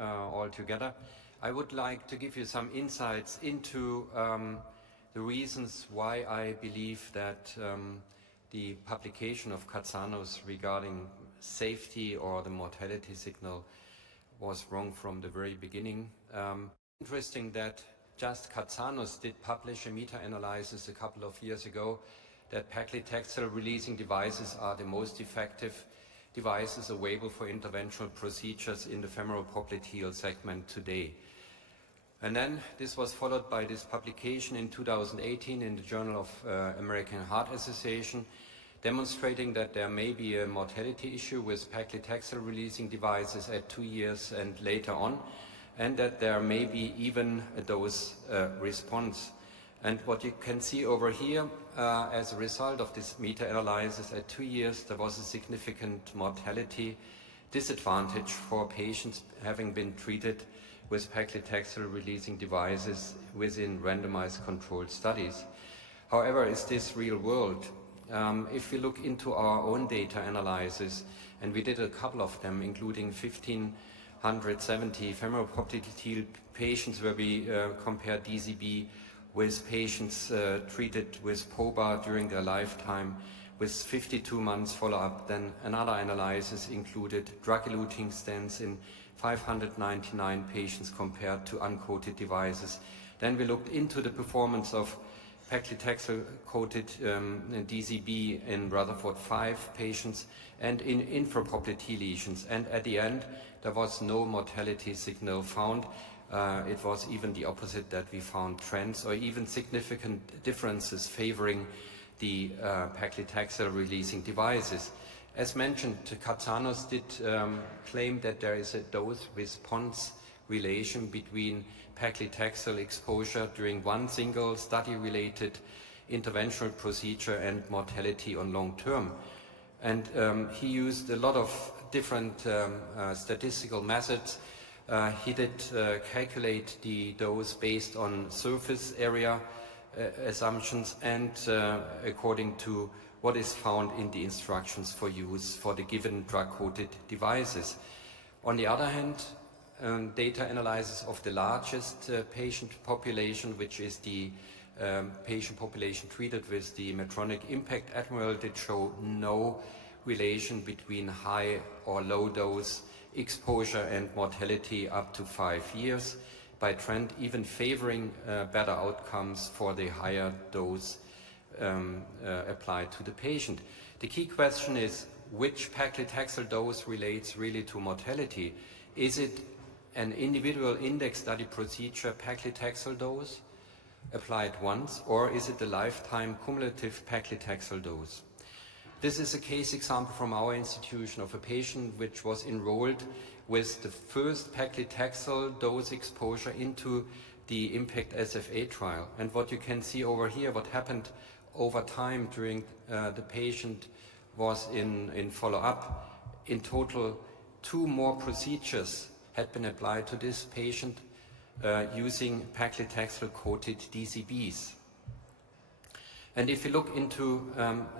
all together. I would like to give you some insights into the reasons why I believe that the publication of Katsanos regarding safety or the mortality signal was wrong from the very beginning. Interesting that just Katsanos did publish a meta-analysis a couple of years ago that paclitaxel releasing devices are the most effective devices available for interventional procedures in the femoral popliteal segment today. And then this was followed by this publication in 2018 in the Journal of American Heart Association, demonstrating that there may be a mortality issue with paclitaxel releasing devices at 2 years and later on, and that there may be even a dose response. And what you can see over here, as a result of this meta-analysis at 2 years, there was a significant mortality disadvantage for patients having been treated with paclitaxel releasing devices within randomized controlled studies. However, is this real world? If we look into our own data analysis, and we did a couple of them, including 1,570 femoral popliteal patients where we compared DCB with patients treated with POBA during their lifetime with 52 months follow-up. Then another analysis included drug-eluting stents in 599 patients compared to uncoated devices. Then we looked into the performance of paclitaxel-coated DCB in Rutherford 5 patients and in infrapopliteal lesions. And at the end, there was no mortality signal found. It was even the opposite, that we found trends or even significant differences favoring the paclitaxel releasing devices. As mentioned, Katsanos did claim that there is a dose-response relation between paclitaxel exposure during one single study-related interventional procedure and mortality on long term. And he used a lot of different statistical methods. He did calculate the dose based on surface area assumptions and according to what is found in the instructions for use for the given drug-coated devices. On the other hand, data analysis of the largest patient population, which is the patient population treated with the Medtronic Impact Admiral, did show no relation between high or low dose exposure and mortality up to 5 years, by trend even favoring better outcomes for the higher dose applied to the patient. The key question is, which paclitaxel dose relates really to mortality? Is it an individual index study procedure paclitaxel dose applied once, or is it the lifetime cumulative paclitaxel dose? This is a case example from our institution of a patient which was enrolled with the first paclitaxel dose exposure into the Impact SFA trial. And what you can see over here, what happened over time during the patient was in follow-up. In total, 2 more procedures had been applied to this patient using paclitaxel-coated DCBs. And if you look into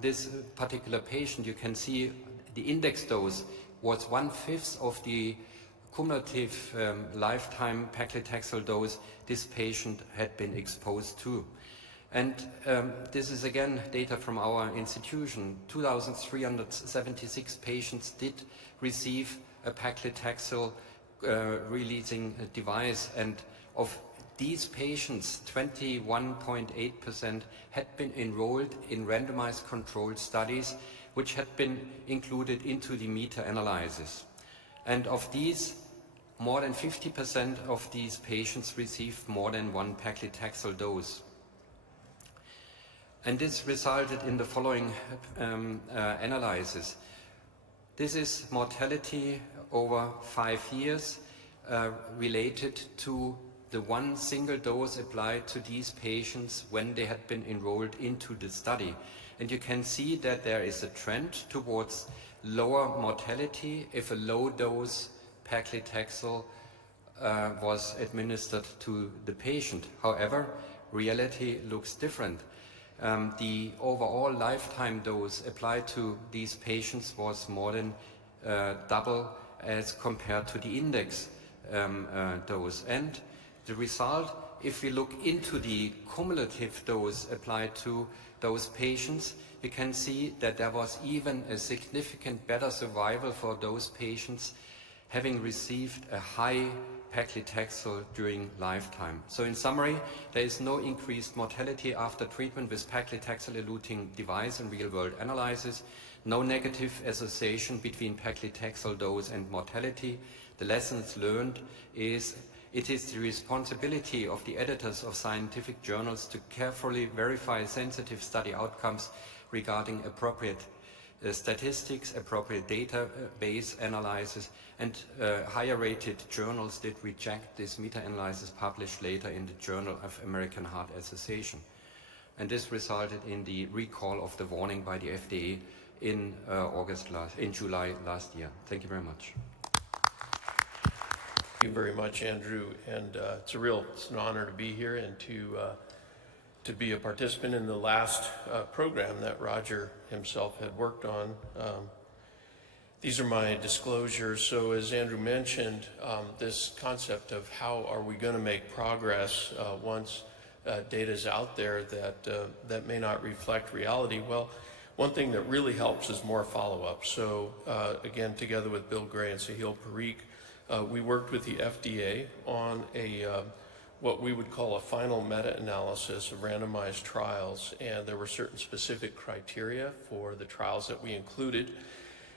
this particular patient, you can see the index dose was 1/5 of the cumulative lifetime paclitaxel dose this patient had been exposed to. And this is again data from our institution. 2,376 patients did receive a paclitaxel releasing device, and of these patients, 21.8% had been enrolled in randomized controlled studies, which had been included into the meta-analysis. And of these, more than 50% of these patients received more than one paclitaxel dose. And this resulted in the following analysis. This is mortality over 5 years related to the one single dose applied to these patients when they had been enrolled into the study. And you can see that there is a trend towards lower mortality if a low dose paclitaxel was administered to the patient. However, reality looks different. The overall lifetime dose applied to these patients was more than double as compared to the index dose. And the result, if we look into the cumulative dose applied to those patients, we can see that there was even a significant better survival for those patients having received a high paclitaxel during lifetime. So in summary, there is no increased mortality after treatment with paclitaxel-eluting device in real-world analysis, no negative association between paclitaxel dose and mortality. The lessons learned is it is the responsibility of the editors of scientific journals to carefully verify sensitive study outcomes regarding appropriate statistics, appropriate database analysis, and higher rated journals did reject this meta-analysis published later in the Journal of American Heart Association. And this resulted in the recall of the warning by the FDA in July last year. Thank you very much. Thank you very much, Andrew, and it's an honor to be here and to be a participant in the last program that Roger himself had worked on. These are my disclosures. So as Andrew mentioned, this concept of how are we going to make progress once data is out there that may not reflect reality. Well, one thing that really helps is more follow-up. So again, together with Bill Gray and Sahil Parikh, we worked with the FDA on what we would call a final meta-analysis of randomized trials, and there were certain specific criteria for the trials that we included.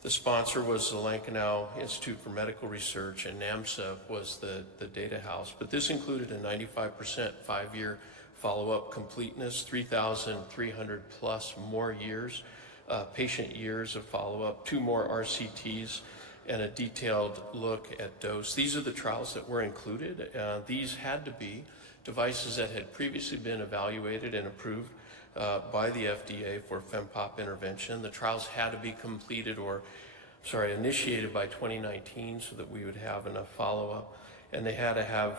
The sponsor was the Lankenau Institute for Medical Research, and NAMSA was the data house. But this included a 95% 5-year follow-up completeness, 3,300 plus more years, patient years of follow-up, 2 more RCTs, and a detailed look at dose. These are the trials that were included. These had to be devices that had previously been evaluated and approved by the FDA for FEMPOP intervention. The trials had to be initiated by 2019 so that we would have enough follow-up, and they had to have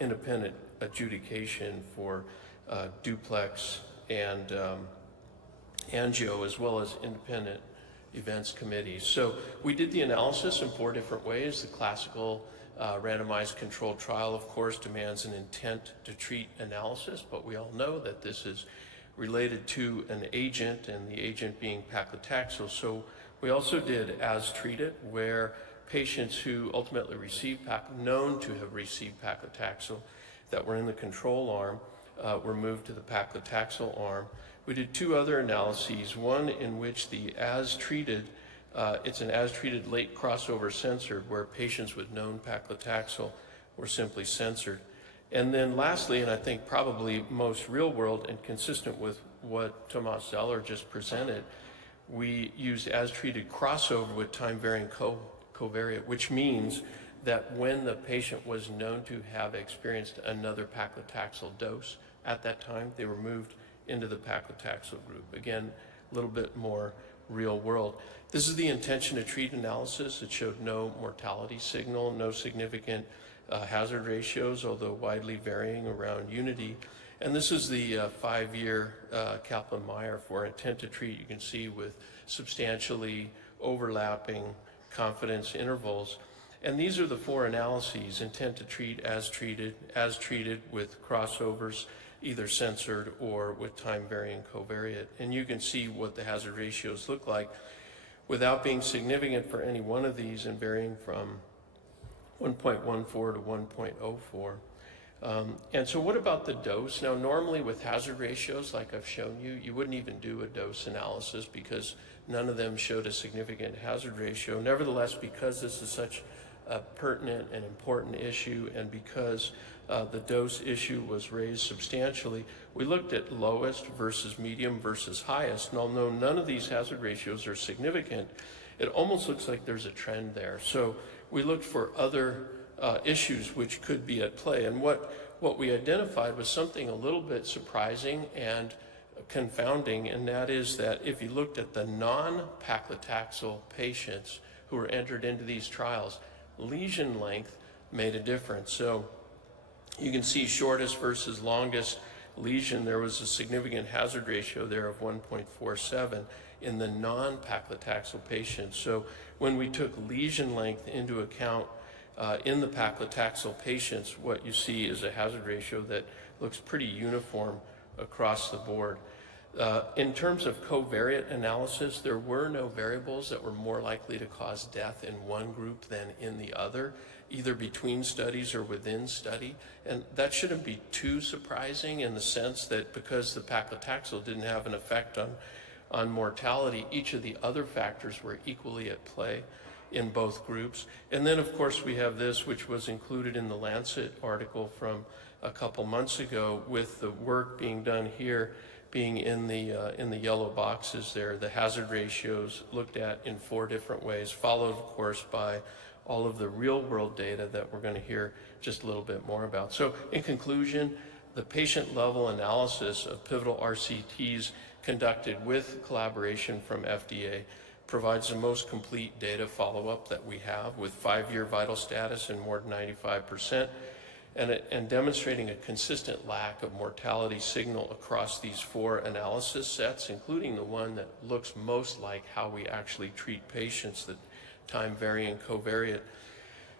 independent adjudication for duplex and angio, as well as independent events committees. So we did the analysis in 4 different ways. The classical randomized controlled trial, of course, demands an intent to treat analysis, but we all know that this is related to an agent, and the agent being paclitaxel. So we also did as treated, where patients who ultimately received known to have received paclitaxel that were in the control arm were moved to the paclitaxel arm. We did 2 other analyses, one in which the as-treated, it's an as-treated late crossover censored, where patients with known paclitaxel were simply censored. And then lastly, and I think probably most real world and consistent with what Thomas Zeller just presented, we used as-treated crossover with time-varying covariate, which means that when the patient was known to have experienced another paclitaxel dose at that time, they were moved into the paclitaxel group. Again, a little bit more real world. This is the intention to treat analysis. It showed no mortality signal, no significant hazard ratios, although widely varying around unity. And this is the 5-year Kaplan-Meier for intent to treat. You can see with substantially overlapping confidence intervals. And these are the 4 analyses: intent to treat, as treated with crossovers, either censored or with time-varying covariate. And you can see what the hazard ratios look like without being significant for any one of these and varying from 1.14 to 1.04. And so what about the dose? Now, normally with hazard ratios, like I've shown you, you wouldn't even do a dose analysis because none of them showed a significant hazard ratio. Nevertheless, because this is such a pertinent and important issue, and because the dose issue was raised substantially, we looked at lowest versus medium versus highest. And although none of these hazard ratios are significant, it almost looks like there's a trend there. So we looked for other issues which could be at play. And what we identified was something a little bit surprising and confounding, and that is that if you looked at the non-paclitaxel patients who were entered into these trials, lesion length made a difference. So you can see shortest versus longest lesion, there was a significant hazard ratio there of 1.47 in the non-paclitaxel patients. So when we took lesion length into account in the paclitaxel patients, what you see is a hazard ratio that looks pretty uniform across the board. In terms of covariate analysis, there were no variables that were more likely to cause death in one group than in the other, either between studies or within study. And that shouldn't be too surprising in the sense that because the paclitaxel didn't have an effect on mortality, each of the other factors were equally at play in both groups. And then of course we have this, which was included in the Lancet article from a couple months ago, with the work being done here being in the yellow boxes there, the hazard ratios looked at in 4 different ways, followed of course by all of the real world data that we're going to hear just a little bit more about. So in conclusion, the patient level analysis of pivotal RCTs conducted with collaboration from FDA provides the most complete data follow-up that we have, with 5-year vital status in more than 95%, and demonstrating a consistent lack of mortality signal across these 4 analysis sets, including the one that looks most like how we actually treat patients, the time-varying covariate.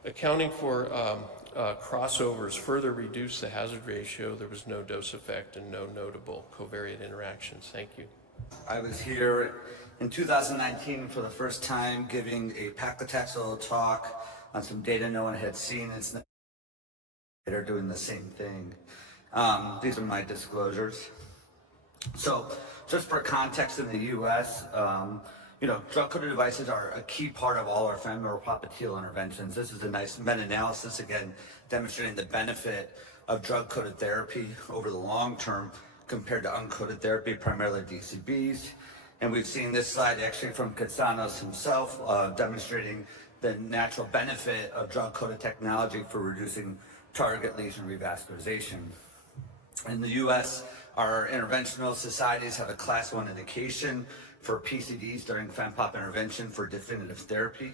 Accounting for crossovers further reduced the hazard ratio. There was no dose effect and no notable covariate interactions. Thank you. I was here in 2019 for the first time giving a paclitaxel talk on some data no one had seen. They're doing the same thing. These are my disclosures. So just for context, in the US, drug-coated devices are a key part of all our femoral-popliteal interventions. This is a nice meta-analysis, again, demonstrating the benefit of drug-coated therapy over the long term compared to uncoated therapy, primarily DCBs. And we've seen this slide actually from Katsanos himself, demonstrating the natural benefit of drug-coated technology for reducing target lesion revascularization. In the US, our interventional societies have a class 1 indication for PCDs during FemPop intervention for definitive therapy.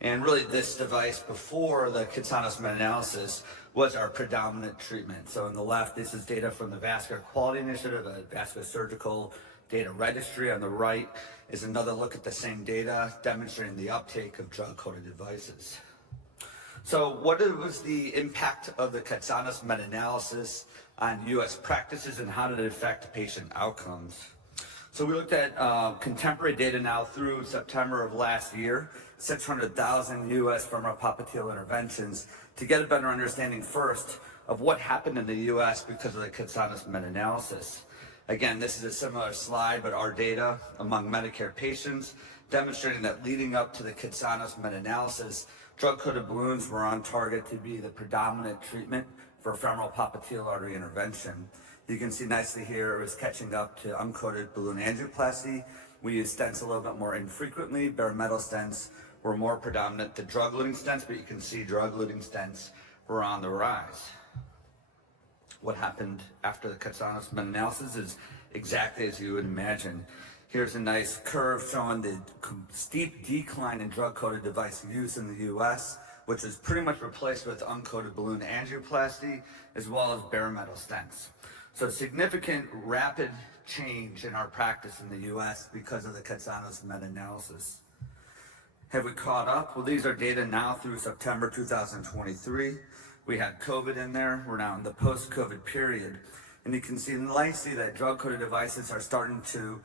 And really this device before the Katsanos meta-analysis was our predominant treatment. So on the left, this is data from the Vascular Quality Initiative, a vascular surgical data registry. On the right is another look at the same data demonstrating the uptake of drug-coated devices. So what was the impact of the Katsanos meta-analysis on US practices, and how did it affect patient outcomes? So we looked at contemporary data now through September of last year, 600,000 US femoral-popliteal interventions, to get a better understanding first of what happened in the US because of the Katsanos meta-analysis. Again, this is a similar slide, but our data among Medicare patients demonstrating that leading up to the Katsanos meta-analysis, drug-coated balloons were on target to be the predominant treatment for femoral popliteal artery intervention. You can see nicely here it was catching up to uncoated balloon angioplasty. We use stents a little bit more infrequently. Bare metal stents were more predominant than drug-eluting stents, but you can see drug-eluting stents were on the rise. What happened after the Katsanos meta-analysis is exactly as you would imagine. Here's a nice curve showing the steep decline in drug-coated device use in the US, which is pretty much replaced with uncoated balloon angioplasty, as well as bare metal stents. So significant rapid change in our practice in the US because of the Katsanos meta-analysis. Have we caught up? Well, these are data now through September 2023. We had COVID in there. We're now in the post-COVID period. And you can see nicely that drug-coated devices are starting to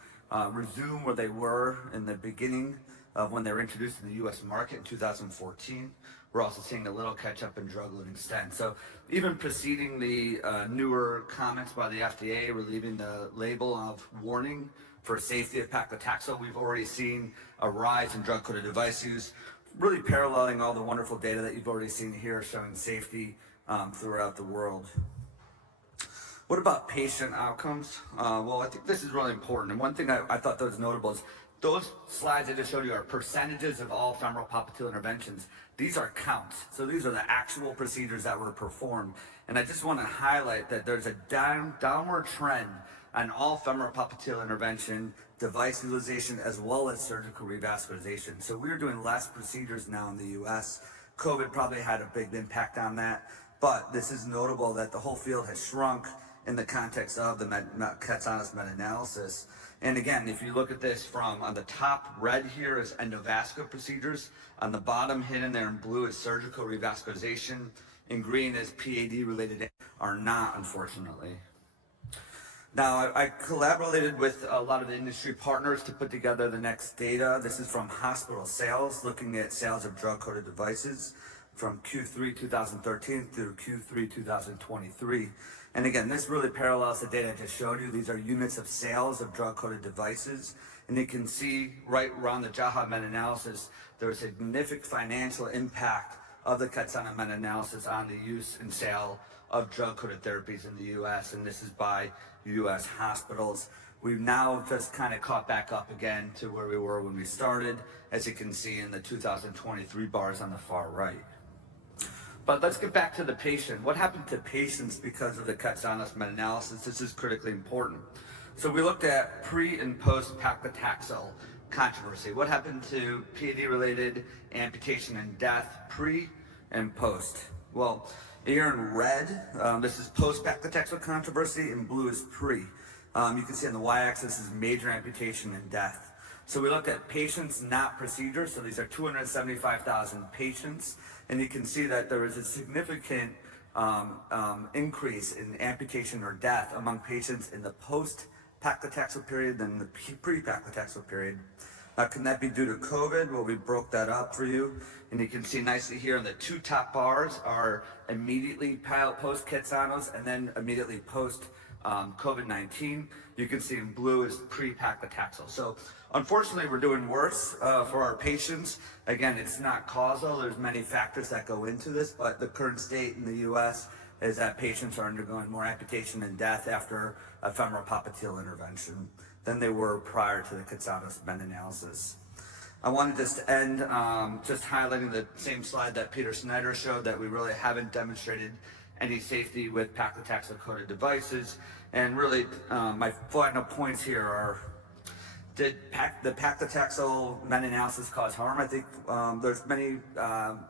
resume where they were in the beginning of when they were introduced in the US market in 2014. We're also seeing a little catch up in drug-eluting stents. So even preceding the newer comments by the FDA relieving the label of warning for safety of paclitaxel, we've already seen a rise in drug-coated device use, really paralleling all the wonderful data that you've already seen here showing safety throughout the world. What about patient outcomes? Well, I think this is really important. And one thing I thought that was notable is those slides I just showed you are percentages of all femoral popliteal interventions. These are counts. So these are the actual procedures that were performed. And I just want to highlight that there's a downward trend on all femoral popliteal intervention, device utilization, as well as surgical revascularization. So we're doing less procedures now in the US. COVID probably had a big impact on that. But this is notable that the whole field has shrunk in the context of the Katsanos meta-analysis. And again, if you look at this from on the top, red here is endovascular procedures. On the bottom, hidden there in blue is surgical revascularization. In green is PAD-related, are not, unfortunately. Now, I collaborated with a lot of the industry partners to put together the next data. This is from hospital sales, looking at sales of drug-coated devices from Q3 2013 through Q3 2023. And again, this really parallels the data I just showed you. These are units of sales of drug-coated devices. And you can see right around the Jaha meta-analysis, there was a significant financial impact of the Katsana meta-analysis on the use and sale of drug-coated therapies in the US, and this is by US hospitals. We've now just kind of caught back up again to where we were when we started, as you can see in the 2023 bars on the far right. But let's get back to the patient. What happened to patients because of the Katsanos meta-analysis? This is critically important. So we looked at pre and post paclitaxel controversy. What happened to PAD-related amputation and death pre and post? Well, here in red, this is post paclitaxel controversy, and blue is pre. You can see on the y-axis is major amputation and death. So we looked at patients, not procedures. So these are 275,000 patients, and you can see that there was a significant increase in amputation or death among patients in the post-paclitaxel period than the pre-paclitaxel period. Now, can that be due to COVID? Well, we broke that up for you, and you can see nicely here in the two top bars are immediately post-Katsanos and then immediately post COVID-19. You can see in blue is pre-paclitaxel. So unfortunately, we're doing worse for our patients. Again, it's not causal. There's many factors that go into this, but the current state in the US is that patients are undergoing more amputation and death after a femoral popliteal intervention than they were prior to the Katsanos meta-analysis. I wanted just to end just highlighting the same slide that Peter Snyder showed, that we really haven't demonstrated any safety with paclitaxel-coated devices. And really, my final points here are, did the paclitaxel meta-analysis cause harm? I think there's many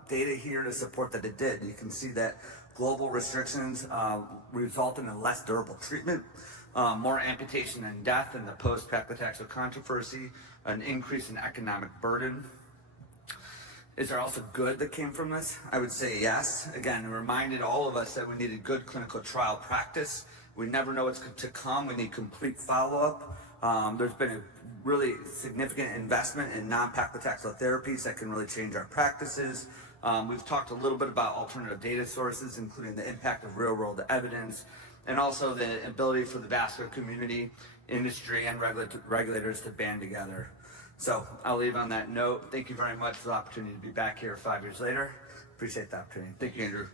data here to support that it did. You can see that global restrictions result in a less durable treatment, more amputation and death in the post-paclitaxel controversy, an increase in economic burden. Is there also good that came from this? I would say yes. Again, it reminded all of us that we needed good clinical trial practice. We never know what's to come. We need complete follow-up. There's been a really significant investment in non-paclitaxel therapies that can really change our practices. We've talked a little bit about alternative data sources, including the impact of real-world evidence, and also the ability for the vascular community, industry, and regulators to band together. So I'll leave on that note. Thank you very much for the opportunity to be back here 5 years later. Appreciate the opportunity. Thank you, Andrew.